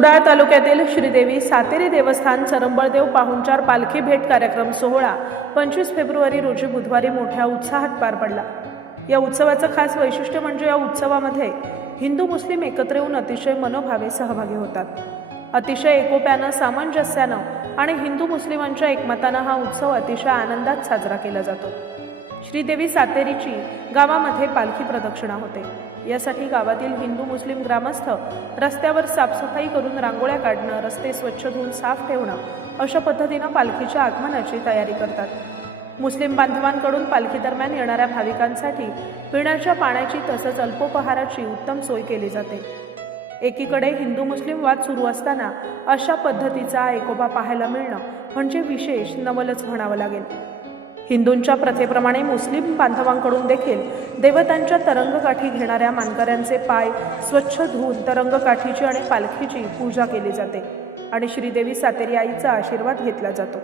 कुडाळ तालुक्यातील श्रीदेवी सातेरी देवस्थान चरंबळदेव पाहुणचार पालखी भेट कार्यक्रम सोहळा 25 फेब्रुवारी रोजी बुधवारी मोठ्या उत्साहात पार पडला। या उत्सवाचं खास वैशिष्ट्य म्हणजे या उत्सवामध्ये हिंदू मुस्लिम एकत्र येऊन अतिशय मनोभावे सहभागी होतात। अतिशय एकोप्यानं, सामंजस्यानं आणि हिंदू मुस्लिमांच्या एकमतानं हा उत्सव अतिशय आनंदात साजरा केला जातो। श्रीदेवी सातेरीची गावामध्ये पालखी प्रदक्षिणा होते। यासाठी गावातील हिंदू मुस्लिम ग्रामस्थ रस्त्यावर साफसफाई करून रांगोळ्या काढणं, रस्ते स्वच्छ धुवून साफ ठेवणं अशा पद्धतीनं पालखीच्या आगमनाची तयारी करतात। मुस्लिम बांधवांकडून पालखी दरम्यान येणाऱ्या भाविकांसाठी पिण्याच्या पाण्याची तसंच अल्पोपहाराची उत्तम सोय केली जाते। एकीकडे हिंदू मुस्लिम वाद सुरू असताना अशा पद्धतीचा एकोपा पाहायला मिळणं म्हणजे विशेष नवलच म्हणावं लागेल। हिंदूंच्या प्रथेप्रमाणे मुस्लिम बांधवांकडून देखील देवतांच्या तरंगकाठी घेणाऱ्या मानकऱ्यांचे पाय स्वच्छ धुवून तरंगकाठीची आणि पालखीची पूजा केली जाते आणि श्रीदेवी सातेरी आईचा आशीर्वाद घेतला जातो।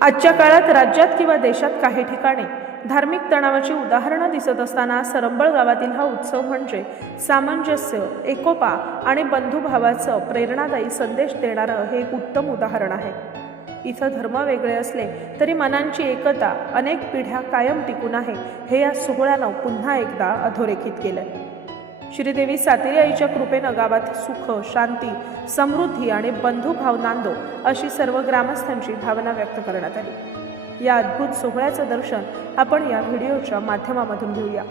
आजच्या काळात राज्यात किंवा देशात काही ठिकाणी धार्मिक तणावाची उदाहरणं दिसत असताना सरंबळ गावातील हा उत्सव म्हणजे सामंजस्य, एकोपा आणि बंधुभावाचं प्रेरणादायी संदेश देणारं हे एक उत्तम उदाहरण आहे। इथं धर्म वेगळे असले तरी मनांची एकता अनेक पिढ्या कायम टिकून आहे, हे या सोहळ्यानं पुन्हा एकदा अधोरेखित केलंय। श्रीदेवी सातेरी आईच्या कृपेनं गावात सुख, शांती, समृद्धी आणि बंधुभाव नांदो अशी सर्व ग्रामस्थांची भावना व्यक्त करण्यात आली। या अद्भुत सोहळ्याचं दर्शन आपण या व्हिडिओच्या माध्यमामधून घेऊया।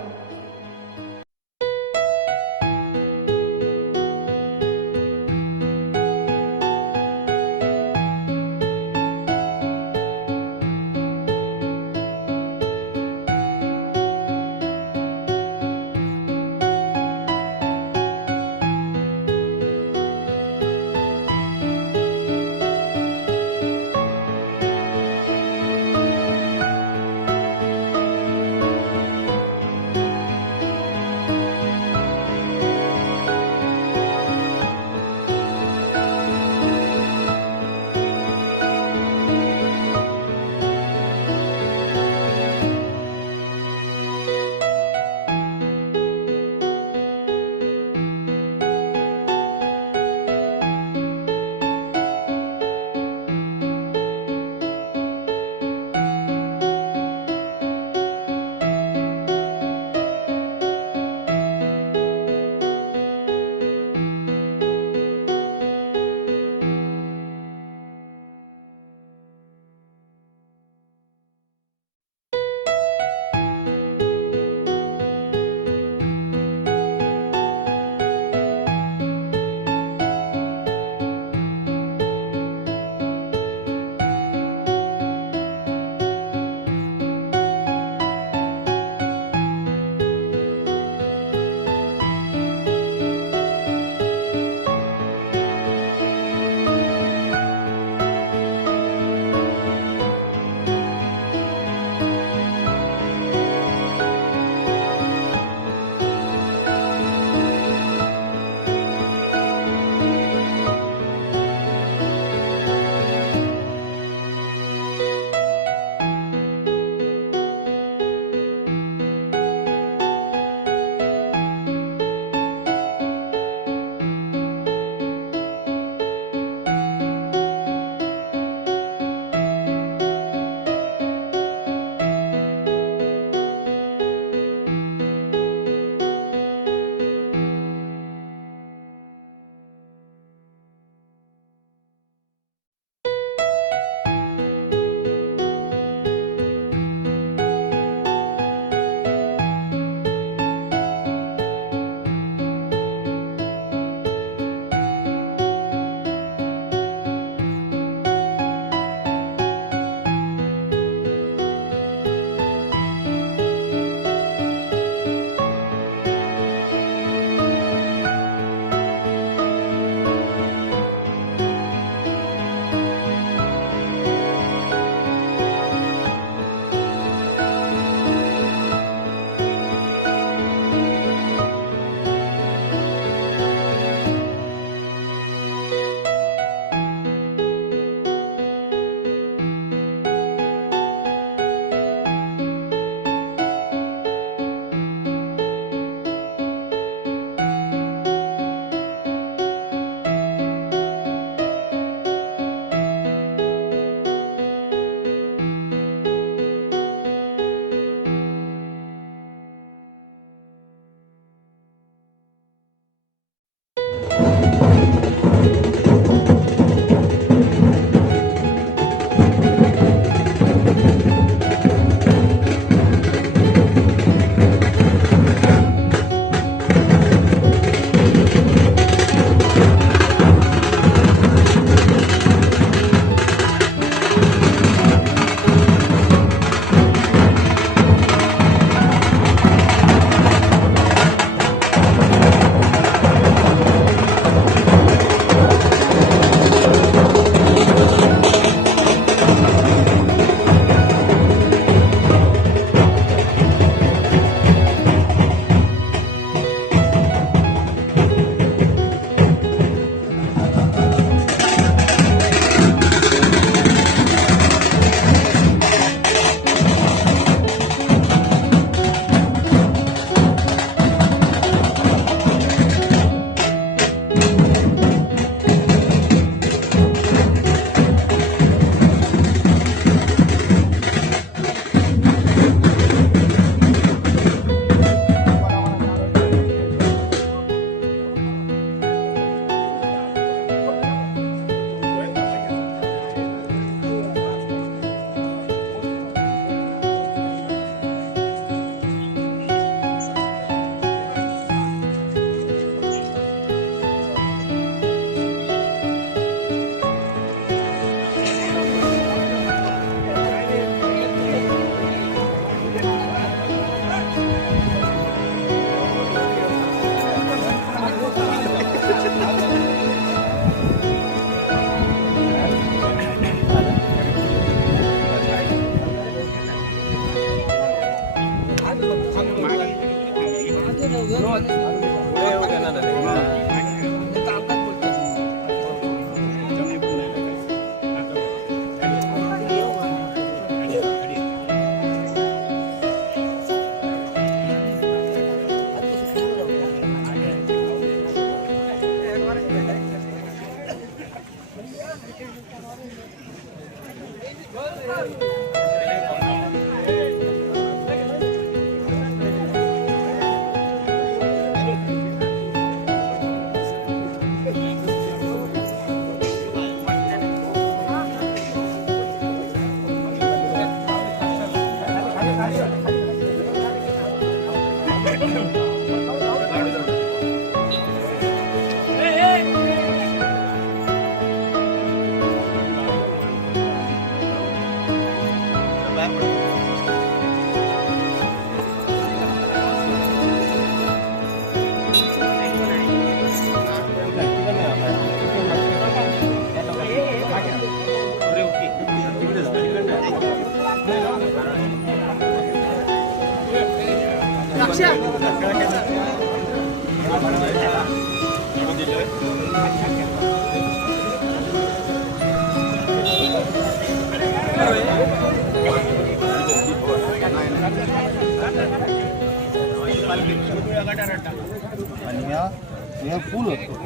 आणि हे फुल होतो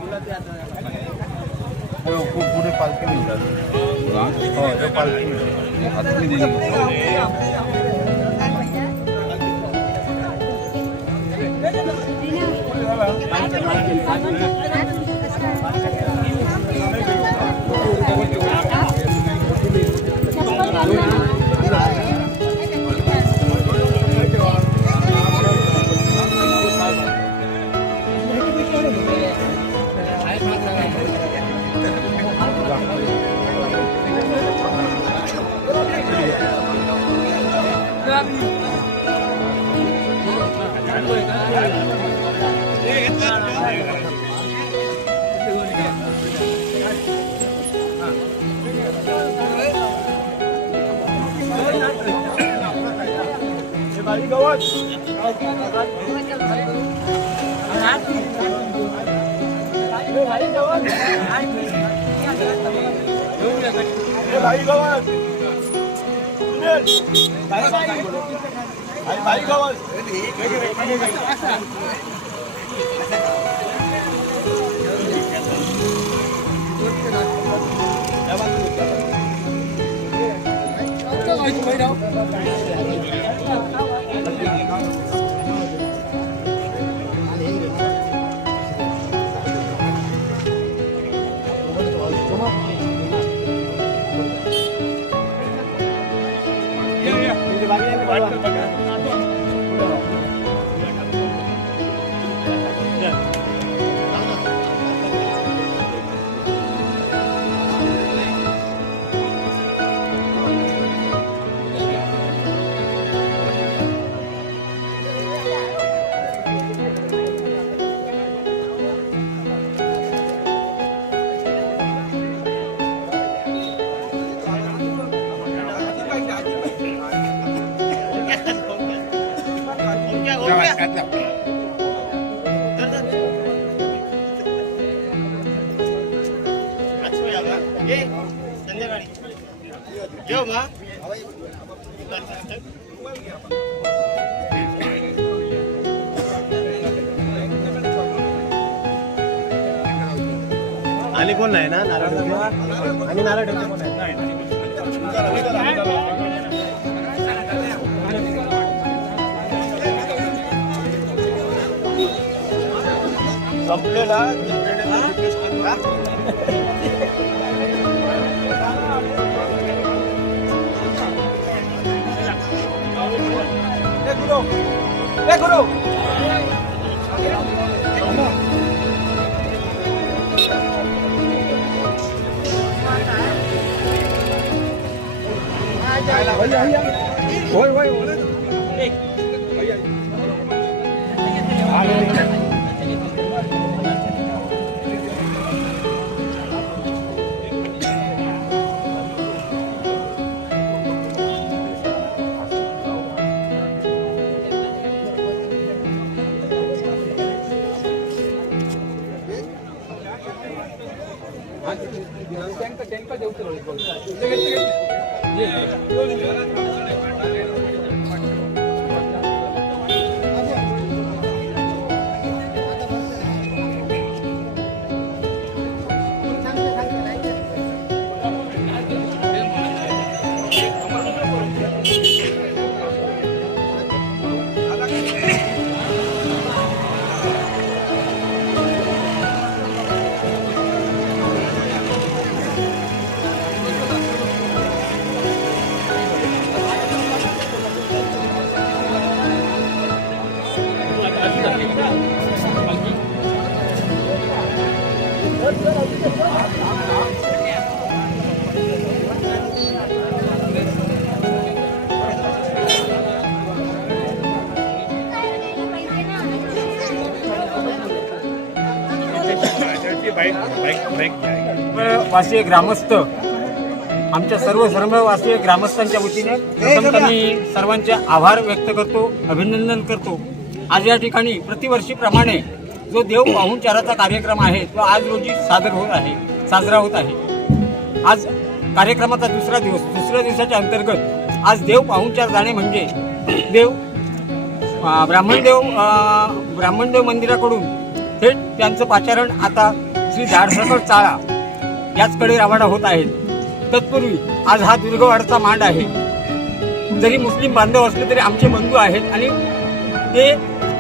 पुढे पालखी मिळतात. हो हे पालखी आतली दिली. आणि कोण नाही ना नारळ आणि नारळ कोण आहे संपलेला होय होय वासीय ग्रामस्थ आमच्या सर्व वासीय ग्रामस्थांच्या वतीने प्रथमतः मी सर्वांचे आभार व्यक्त करतो, अभिनंदन करतो। आज या ठिकाणी प्रतिवर्षीप्रमाणे जो देव पाहुणचाराचा कार्यक्रम आहे तो आज रोजी साजरा होत आहे। आज कार्यक्रमाचा दुसऱ्या दिवसाच्या अंतर्गत आज देव पाहुणचार जाणे म्हणजे ब्राह्मणदेव मंदिराकडून थेट त्यांचं पाचारण आता श्री झाडसकट चाळा याचकडे रवाना होत आहेत। तत्पूर्वी आज हा दुर्गवाडचा मांड आहे। जरी मुस्लिम बांधव असले तरी आमचे बंधू आहेत आणि ते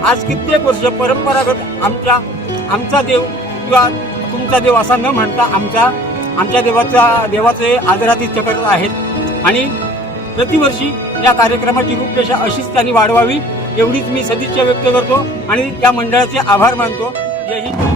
आज कित्येक वर्ष परंपरागत आमचा देव किंवा तुमचा देव असा न म्हणता आमच्या देवाचे आदरातिथ्य करत आहेत आणि प्रतिवर्षी या कार्यक्रमाची रूपरेषा अशीच त्यांनी वाढवावी एवढीच मी सदिच्छा व्यक्त करतो आणि या मंडळाचे आभार मानतो। जय हिंद।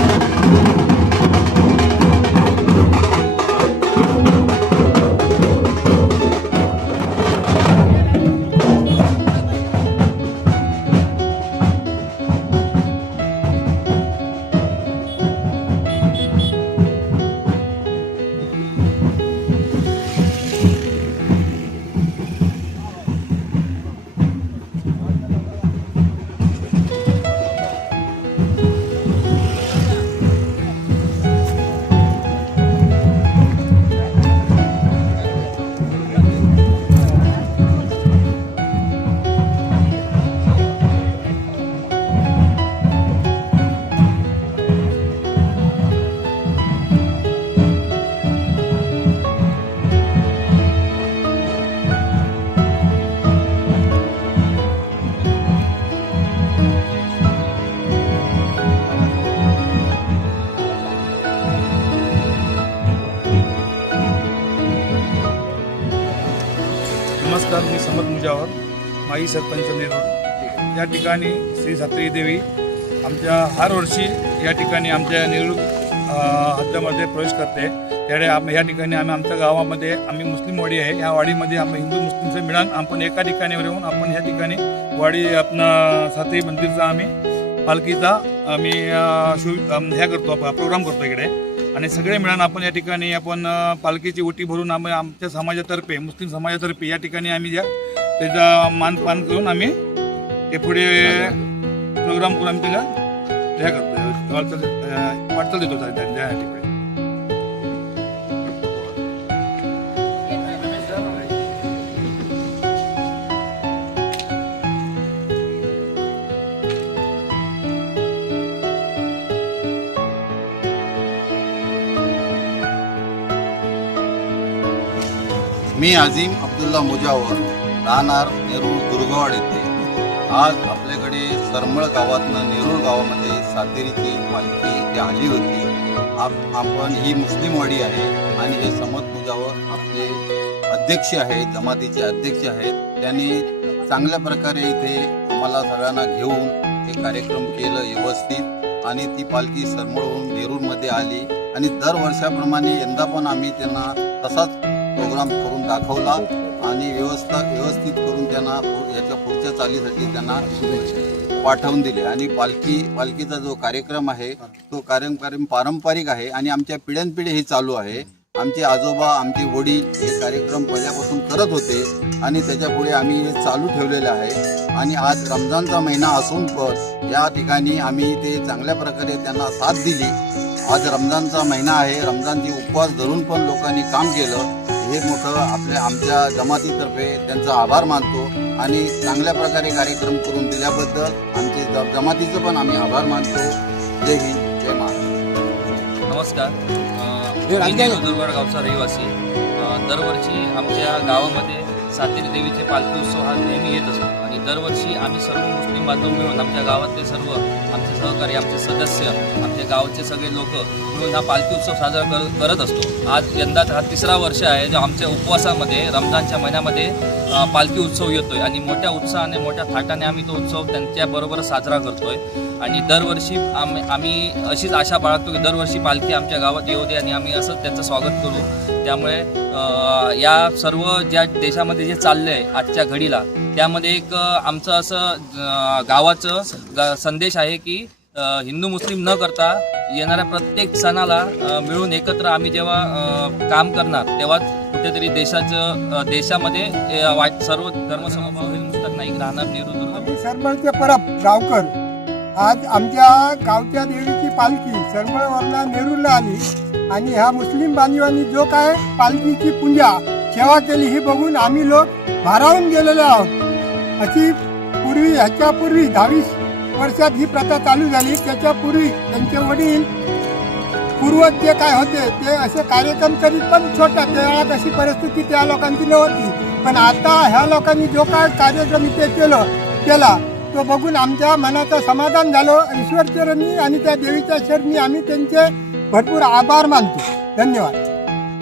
नमस्कार, मी समद मुजावर, माजी सरपंच नेरूळ। या ठिकाणी श्री सातेरी देवी आमच्या हर वर्षी या ठिकाणी आमच्या नेरूळ हद्दीमध्ये प्रवेश करते। त्यामुळे या ठिकाणी आमच्या गावामध्ये मुस्लिम वाडी आहे। या वाडीमध्ये आम्ही हिंदू मुस्लिमचं मिळून आपण एका ठिकाणी येऊन आपण या ठिकाणी वाडी सातेरी मंदिरचा आम्ही पालखीचा प्रोग्राम करतो इकडे आणि सगळे मिळून आपण या ठिकाणी आपण पालखीची ओटी भरून आम्ही आमच्या समाजातर्फे मुस्लिम समाजातर्फे या ठिकाणी आम्ही त्याचा मानपान करून आम्ही ते पुढे प्रोग्राम करून आम्ही त्याला करतो वाटचाल देतो त्या ठिकाणी। मी अजीम अब्दुल्ला मुजावर, राहणार नेरूळ दुर्गवाड येथे। आज आपल्याकडे सरमळ गावातनं नेरूळ गावामध्ये सातेरीची पालखी इथे आली होती। आपण ही मुस्लिम वाडी आहे आणि हे समद मुजावर आपले अध्यक्ष आहेत, जमातीचे अध्यक्ष आहेत। त्यांनी चांगल्या प्रकारे इथे आम्हाला सगळ्यांना घेऊन हे कार्यक्रम केलं व्यवस्थित आणि ती पालखी सरमळ होऊन नेरूळमध्ये आली आणि दरवर्षाप्रमाणे यंदा पण आम्ही त्यांना तसाच प्रोग्राम करून दाखवला आणि व्यवस्थित करून त्यांना याच्या पुढच्या चालीसाठी त्यांना पाठवून दिले आणि पालखीचा जो कार्यक्रम आहे तो कार्यक्रम पारंपरिक आहे आणि आमच्या पिढ्यानपिढी हे चालू आहे। आमचे आजोबा, आमचे वडील हे कार्यक्रम पहिल्यापासून करत होते आणि त्याच्यापुढे आम्ही हे चालू ठेवलेले आहे आणि आज रमजानचा महिना असून पण या ठिकाणी आम्ही ते चांगल्या प्रकारे त्यांना साथ दिली। आज रमजानचा महिना आहे, रमजानची उपवास धरून पण लोकांनी काम केलं। हे मोठं आमच्या जमातीतर्फे त्यांचा आभार मानतो आणि चांगल्या प्रकारे कार्यक्रम करून दिल्याबद्दल आमचे जमातीचं पण आम्ही आभार मानतो। जय हिंद, जय महाराष्ट्र। नमस्कार, मी दुर्गवाड गावचा रहिवासी। दरवर्षी आमच्या गावामध्ये सातेरी देवीचे पालखी उत्सव हा नेहमी येत असतो आणि दरवर्षी आम्ही सर्व मुस्लिम बांधव मिळून आमच्या गावातले सर्व आमचे सहकारी, आमचे सदस्य, आमचे गावाचे सगळे लोक मिळून हा पालखी उत्सव साजरा करत असतो। आज यंदाचा हा 3रा वर्ष आहे जो आमच्या उपवासामध्ये रमजानच्या महिन्यामध्ये पालखी उत्सव येतोय आणि मोठ्या उत्साहाने मोठ्या थाटाने आम्ही तो उत्सव त्यांच्याबरोबर साजरा करतोय। आणि दरवर्षी आम्ही अशीच आशा बाळगतो की दरवर्षी पालखी आमच्या गावात येऊ दे आणि आम्ही असं त्यांचं स्वागत करू. त्यामुळे या सर्व ज्या देशामध्ये जे चाललं आहे आजच्या घडीला, त्यामध्ये एक आमचं असं गावाचं संदेश आहे की हिंदू मुस्लिम न करता येणाऱ्या प्रत्येक सणाला मिळून एकत्र आम्ही जेव्हा काम करणार तेव्हाच कुठेतरी देशामध्ये सर्व धर्मसमभाव होईल, नुसतं नाही राहणार. नेहरू सरमळचे परब गावकर आज आमच्या गावच्या देवीची पालखी सरमळवरला नेरूरला आली आणि ह्या मुस्लिम बांधवांनी जो काय पालखीची पूजा सेवा केली ही बघून आम्ही लोक भारावून गेलेलो आहोत. अशी ह्याच्यापूर्वी 20 वर्षात ही प्रथा चालू झाली. त्याच्यापूर्वी त्यांचे वडील पूर्वज जे काय होते ते असे कार्यक्रम करीत, पण छोट्या वेळात अशी परिस्थिती त्या लोकांची नव्हती. पण आता ह्या लोकांनी जो काय कार्यक्रम इथे केला तो बघून आमच्या मनाचं समाधान झालं. ईश्वर चरणी आणि त्या देवीच्या चरणी आम्ही त्यांचे भरपूर आभार मानतो. धन्यवाद.